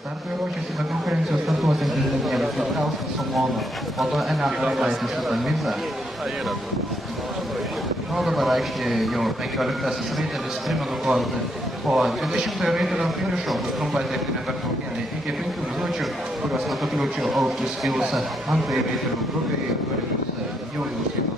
Startui ruošiasi be konkurencijos startuosiantis Danielius Vitkauskas su Monu, po to Elena Railaitis su Talmiza. O dabar aikštėje jau 15-asis raitelis, primenu, kad po 20-ojo raitelio finišo bus trumpa techninė pertraukėlė iki 5 minučių, kurios metu kliūčių aukštis kilus antrai raitelių grupiai, kuri bus jau